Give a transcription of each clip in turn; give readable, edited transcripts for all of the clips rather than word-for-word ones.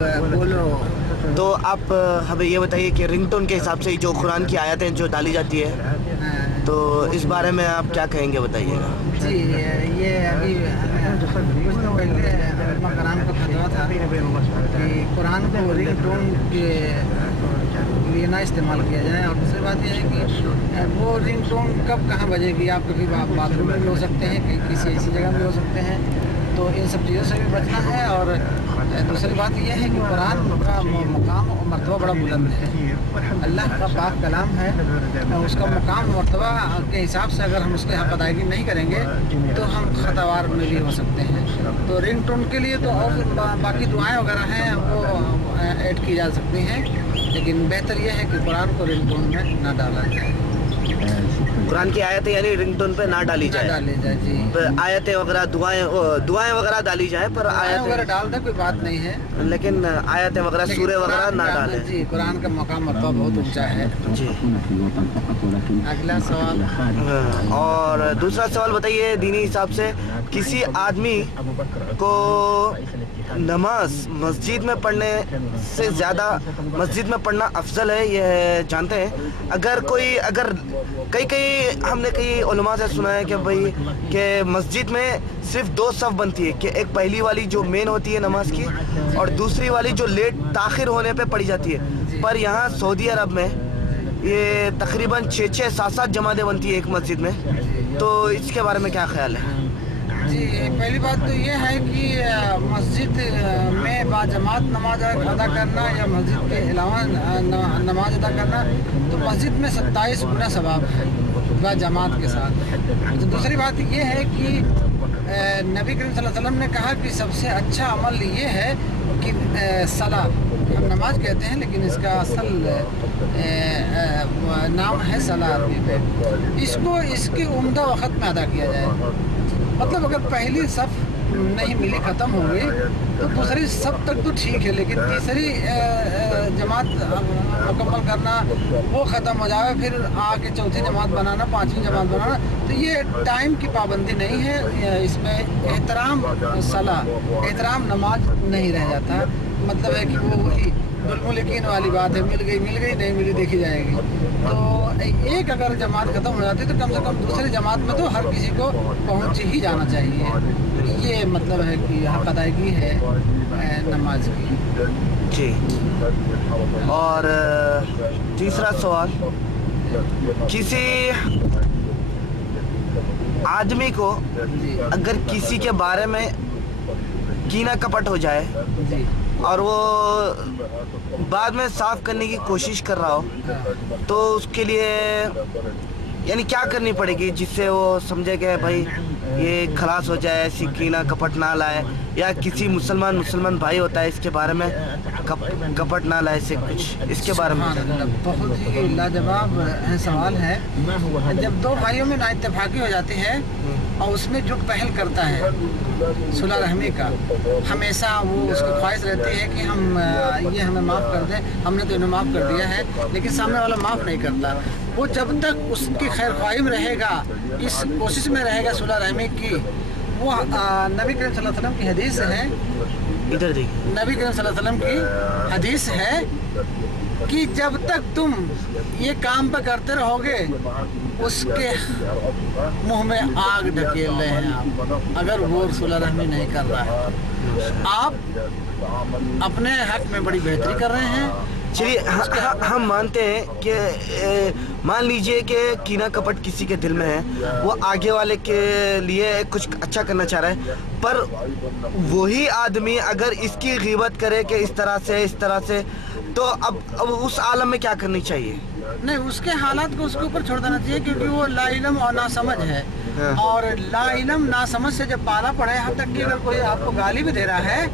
बोलो। तो आप हमें ये बताइए कि रिंगटोन के हिसाब से जो कुरान की आयतें जो डाली जाती है, तो इस बारे में आप क्या कहेंगे, बताइएगा। जी, ये अभी कुछ दिन पहले उलमा कराम का फतवा था कि कुरान को रिंगटोन के लिए ना इस्तेमाल किया जाए। और दूसरी बात यह है कि वो रिंगटोन कब कहाँ बजेगी। आप कभी बाथरूम में भी हो सकते हैं, कहीं किसी ऐसी जगह भी हो सकते हैं, तो इन सब चीज़ों से भी बचना है। और दूसरी बात यह है कि कुरान का मकाम और मर्तबा बड़ा बुलंद है। अल्लाह का पाक कलाम है, उसका मकाम मर्तबा के हिसाब से अगर हम उसके हक़ अदायगी नहीं करेंगे तो हम खतावार में भी हो सकते हैं। तो रिंगटोन के लिए तो और बाकी दुआएं वगैरह हैं वो ऐड की जा सकती हैं, लेकिन बेहतर यह है कि कुरान को रिंगटोन में ना डाला जाए। कुरान की आयतें यानी रिंगटोन पे ना डाली जाए, जी। आयतें वगैरह दुआएं वगैरह डाली जाए, पर आयतें वगैरह डाल दे कोई बात नहीं है, लेकिन आयतें वगैरह सूरे वगैरह ना डालें। जी, कुरान का मकाम मर्तबा बहुत ऊंचा है। जी। अगला सवाल। और दूसरा सवाल बताइए, दीनी हिसाब से किसी आदमी को नमाज मस्जिद में पढ़ने से ज़्यादा मस्जिद में पढ़ना अफजल है, ये जानते हैं। अगर कई हमने कई उलमा से सुना है कि भाई कि मस्जिद में सिर्फ दो सफ बनती है, कि एक पहली वाली जो मेन होती है नमाज की, और दूसरी वाली जो लेट ताखिर होने पे पढ़ी जाती है। पर यहाँ सऊदी अरब में ये तकरीबन 6-6, 7-7 जमातें बनती है एक मस्जिद में, तो इसके बारे में क्या ख्याल है? जी, पहली बात तो ये है कि मस्जिद में बाजमात नमाज अदा करना या मस्जिद के अलावा नमाज अदा करना, तो मस्जिद में 27 गुना सवाब है बाजमात के साथ। तो दूसरी बात ये है कि नबी करीम सल्लल्लाहु अलैहि वसल्लम ने कहा कि सबसे अच्छा अमल ये है कि सला, हम नमाज कहते हैं लेकिन इसका असल नाम है सला अरबी में। इसको इसके उम्दा वक़्त में अदा किया जाए। मतलब अगर पहली सफ़ नहीं मिली, ख़त्म हो गई, तो दूसरी सफ़ तक तो ठीक है, लेकिन तीसरी जमात मुकम्मल करना वो ख़त्म हो जाए, फिर आके चौथी जमात बनाना, पाँचवीं जमात बनाना, तो ये टाइम की पाबंदी नहीं है। इसमें एहतराम सला, एहतराम नमाज नहीं रह जाता। मतलब है कि वो वही बिल्कुल यकीन वाली बात है, मिल गई नहीं मिली देखी जाएगी। तो एक अगर जमात ख़त्म हो जाती है तो कम से कम दूसरी जमात में तो हर किसी को पहुंच ही जाना चाहिए। ये मतलब है कि हक़ अदायगी है नमाज की। जी। और तीसरा सवाल, किसी आदमी को अगर किसी के बारे में कीना कपट हो जाए और वो बाद में साफ करने की कोशिश कर रहा हो, तो उसके लिए यानी क्या करनी पड़ेगी जिससे वो समझे कि भाई ये खलास हो जाए, ऐसी कीना कपट ना लाए, या किसी मुसलमान भाई होता है इसके बारे में कपट ना लाए से कुछ, इसके बारे में? बहुत ही लाजवाब सवाल है। जब दो भाइयों में नाइत्तेफाकी हो जाती है और उसमें जुट पहल करता है सुलह रहमी का, हमेशा वो उसकी ख्वाहिश रहती है कि ये हमें माफ़ कर दें, हमने तो इन्हें माफ़ कर दिया है, लेकिन सामने वाला माफ़ नहीं करता। वो जब तक उसकी खैर ख्वाहिश में रहेगा, इस कोशिश में रहेगा सुलह रहमी की, वो नबी करीम सल्लल्लाहु अलैहि वसल्लम की हदीस है, इधर देखिए, नबी करीम सल्लल्लाहु अलैहि वसल्लम की हदीस है कि जब तक तुम ये काम पे करते रहोगे उसके मुंह में आग ढकेल रहे हैं आप, अगर वो सुलह रहमी नहीं कर रहा है। आप अपने हक में बड़ी बेहतरी कर रहे हैं। चलिए, हम मानते हैं कि मान लीजिए कि कीना कपट किसी के दिल में है, वो आगे वाले के लिए कुछ अच्छा करना चाह रहा है, पर वही आदमी अगर इसकी ग़ीबत करे कि इस तरह से, तो अब उस आलम में क्या करनी चाहिए? नहीं, उसके हालात को उसके ऊपर छोड़ देना चाहिए, क्योंकि वो लाइलम और नासमझ है। और लाइलम नासमझ से जब पाला पड़े, यहाँ तक कि अगर कोई आपको गाली भी दे रहा है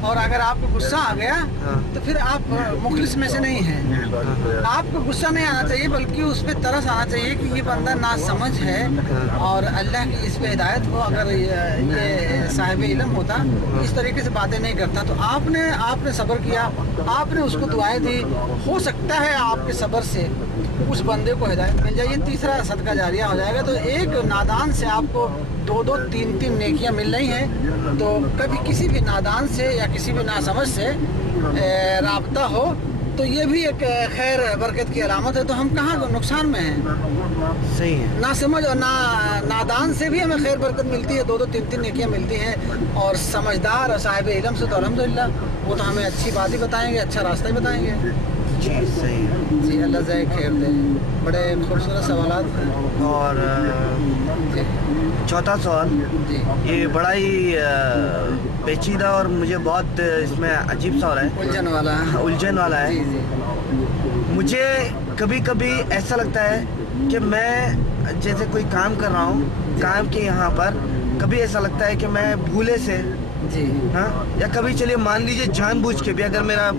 और अगर आपको गुस्सा आ गया, तो फिर आप मुखलिस में से नहीं हैं। आपको गुस्सा नहीं आना चाहिए, बल्कि उस पर तरस आना चाहिए कि ये बंदा नासमझ है और अल्लाह की इस पे हिदायत हो। अगर ये साहिब इल्म होता, इस तरीके से बातें नहीं करता, तो आपने सब्र किया, आपने उसको दुआएं दी, हो सकता है आपके सब्र से उस बंदे को हिदायत मिल जाए, ये तीसरा सदका जारिया हो जाएगा। तो एक नादान से आपको 2-2, 3-3 नेकियां मिल रही हैं, तो कभी किसी भी नादान से या किसी भी नासमझ से राब्ता हो तो ये भी एक खैर बरकत की अलामत है। तो हम कहाँ नुकसान में हैं? सही है। नासमझ और नादान से भी हमें खैर बरकत मिलती है, 2-2 3-3 नेकियां मिलती हैं। और समझदार और साहिब इल्म से तो अल्हम्दुलिल्लाह वो तो हमें अच्छी बात ही बताएंगे, अच्छा रास्ता ही बताएंगे। जी सही है। जी अल्लाह ज़ाय खैर दे। बड़े खूबसूरत सवालात हैं। और जी चौथा सवाल, जी ये बड़ा ही पेचीदा और मुझे बहुत इसमें अजीब सा हो रहा है, उलझन वाला है। उलझन वाला है। जी जी मुझे कभी कभी ऐसा लगता है कि मैं जैसे कोई काम कर रहा हूँ, काम के यहाँ पर कभी ऐसा लगता है कि मैं भूले से जी हाँ, या कभी चलिए मान लीजिए जानबूझ के भी अगर मेरा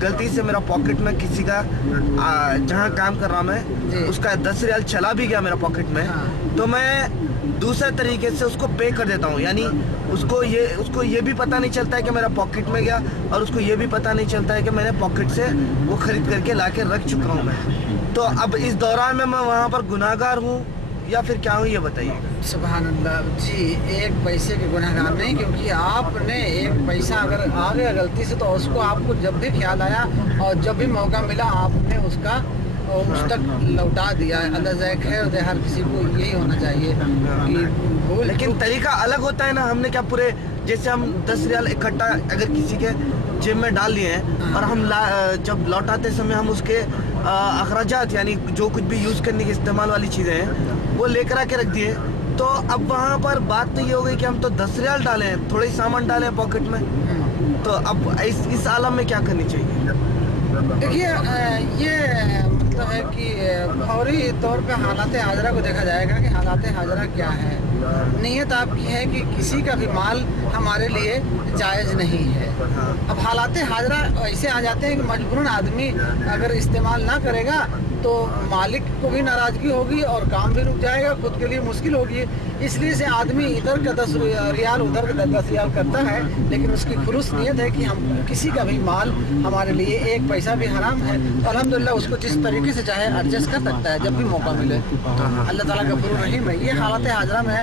गलती से मेरा पॉकेट में किसी का जहाँ काम कर रहा जी। मैं उसका 10 रियाल चला भी गया मेरा पॉकेट में, हाँ। तो मैं दूसरे तरीके से उसको पे कर देता हूँ। यानी उसको ये भी पता नहीं चलता है कि मेरा पॉकेट में गया, और उसको ये भी पता नहीं चलता है कि मैंने पॉकेट से वो खरीद करके ला के रख चुका हूँ मैं। तो अब इस दौरान में मैं वहाँ पर गुनाहगार हूँ या फिर क्या हूँ, ये बताइएगा। सुभान अल्लाह। जी एक पैसे के गुनहगार नहीं, क्योंकि आपने एक पैसा अगर आ गया गलती से तो उसको आपको जब भी ख्याल आया और जब भी मौका मिला आपने उसका उस तक लौटा दिया। अल्लाह ज़ाय खैर दे। हर किसी को यही होना चाहिए कि भूल। लेकिन तरीका अलग होता है ना। हमने क्या पूरे जैसे हम 10 रियाल इकट्ठा अगर किसी के जेब में डाल दिए हैं और हम जब लौटाते समय हम उसके अखराजात यानी जो कुछ भी यूज़ करने की इस्तेमाल वाली चीज़ें हैं वो लेकर आके रख दिए, तो अब वहाँ पर बात तो ये हो गई कि हम तो 10 रियाल डाले हैं, थोड़े ही सामान डाले हैं पॉकेट में। तो अब इस आलम में क्या करनी चाहिए? देखिए ये मतलब है कि फौरी तौर पे हालात हाजरा को देखा जाएगा कि हालात हाजरा क्या है। नीयत आपकी है कि किसी का भी माल हमारे लिए जायज़ नहीं है। अब हालात हाजरा ऐसे आ जाते हैं कि मजबूरन आदमी अगर इस्तेमाल ना करेगा तो मालिक को भी नाराज़गी होगी और काम भी रुक जाएगा, खुद के लिए मुश्किल होगी। इसलिए से आदमी इधर का 10 रियाल उधर का 10 रियाल करता है, लेकिन उसकी खुलूस नीयत है कि हम किसी का भी माल हमारे लिए एक पैसा भी हराम है। तो अल्हम्दुलिल्लाह उसको जिस तरीके से चाहे एडजस्ट कर सकता है जब भी मौका मिले। अल्लाह ताला गफूर रहीम है। ये हालत हाजरा में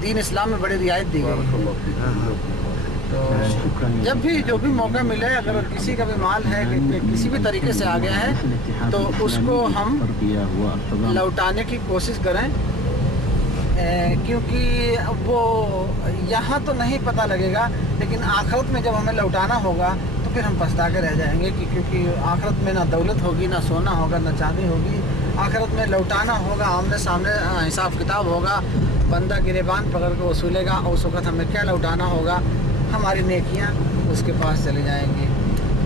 दीन इस्लाम में बड़ी रियायत दी गई। तो जब भी जो भी मौका मिले अगर किसी का भी माल है कि किसी भी तरीके से आ गया है तो उसको हम लौटाने की कोशिश करें, क्योंकि वो यहाँ तो नहीं पता लगेगा, लेकिन आखिरत में जब हमें लौटाना होगा तो फिर हम पछता के रह जाएंगे कि क्योंकि आखिरत में ना दौलत होगी, ना सोना होगा, ना चांदी होगी। आखिरत में लौटाना होगा, आमने सामने हिसाब किताब होगा, बंदा गिरेबान पकड़ के वसूलेगा और उस वक्त हमें क्या लौटाना होगा? हमारी नेकियां उसके पास चली जाएंगी।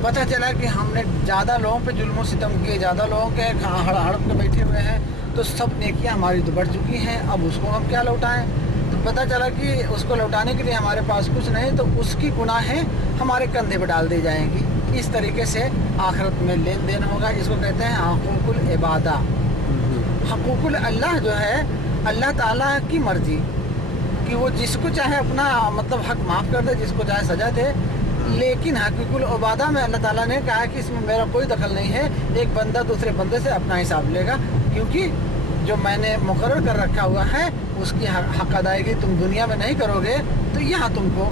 पता चला कि हमने ज़्यादा लोगों पे जुल्म सितम किए, ज़्यादा लोगों के हड़प के बैठे हुए हैं, तो सब नेकियां हमारी तो बढ़ चुकी हैं, अब उसको हम क्या लौटाएं? तो पता चला कि उसको लौटाने के लिए हमारे पास कुछ नहीं, तो उसकी गुनाहें हमारे कंधे पर डाल दी जाएंगी। इस तरीके से आखिरत में लेन देन होगा। इसको कहते हैं हकूकुल इबादा। हकूकुल अल्लाह जो है अल्लाह ताला की मर्जी कि वो जिसको चाहे अपना मतलब हक माफ़ कर दे, जिसको चाहे सजा दे। लेकिन हकीकुल इबादा में अल्लाह ताला ने कहा कि इसमें मेरा कोई दखल नहीं है, एक बंदा दूसरे बंदे से अपना हिसाब लेगा, क्योंकि जो मैंने मुकर्रर कर रखा हुआ है उसकी हक अदायगी तुम दुनिया में नहीं करोगे तो यहाँ तुमको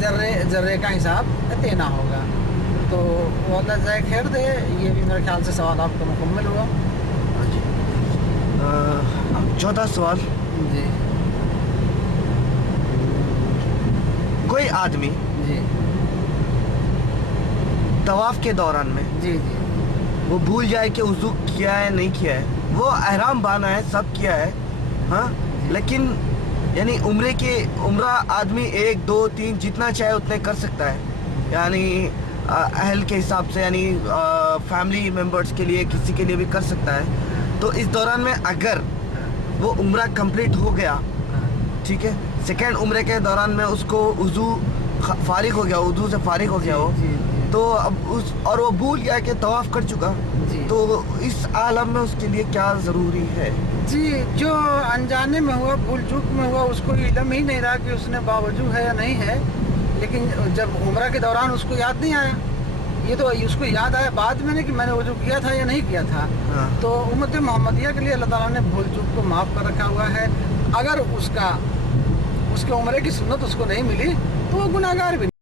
जर्रे का हिसाब देना होगा। तो वो अल्लाह ज़ाय खैर दे। ये भी मेरे ख्याल से सवाल आपका मुकम्मल हुआ। चौथा सवाल, जी कोई आदमी जी तवाफ के दौरान में जी जी वो भूल जाए कि वुज़ू किया है नहीं किया है, वो एहराम बांधा है सब किया है, हाँ, लेकिन यानी उम्रा आदमी 1 2 3 जितना चाहे उतने कर सकता है, यानी अहल के हिसाब से, यानी फैमिली मेम्बर्स के लिए किसी के लिए भी कर सकता है। तो इस दौरान में अगर वो उम्रा कंप्लीट हो गया, ठीक है, सेकेंड उम्रे के दौरान में उसको वुज़ू फारिग हो गया, वुज़ू से फारिग हो गया वो, तो अब और वो भूल गया कि तवाफ़ कर चुका, तो इस आलम में उसके लिए क्या ज़रूरी है? जी जो अनजाने में हुआ, भूल चूक में हुआ, उसको इल्म ही नहीं रहा कि उसने बावजूद है या नहीं है, लेकिन जब उम्रा के दौरान उसको याद नहीं आया, ये तो उसको याद आया बाद में कि मैंने वुज़ू किया था या नहीं किया था। हाँ। तो उम्मत मोहम्मदिया के लिए अल्लाह ताला ने भूल चूक को माफ़ कर रखा हुआ है। अगर उसका उसके उम्र की सुन्नत उसको नहीं मिली तो वो गुनाहगार भी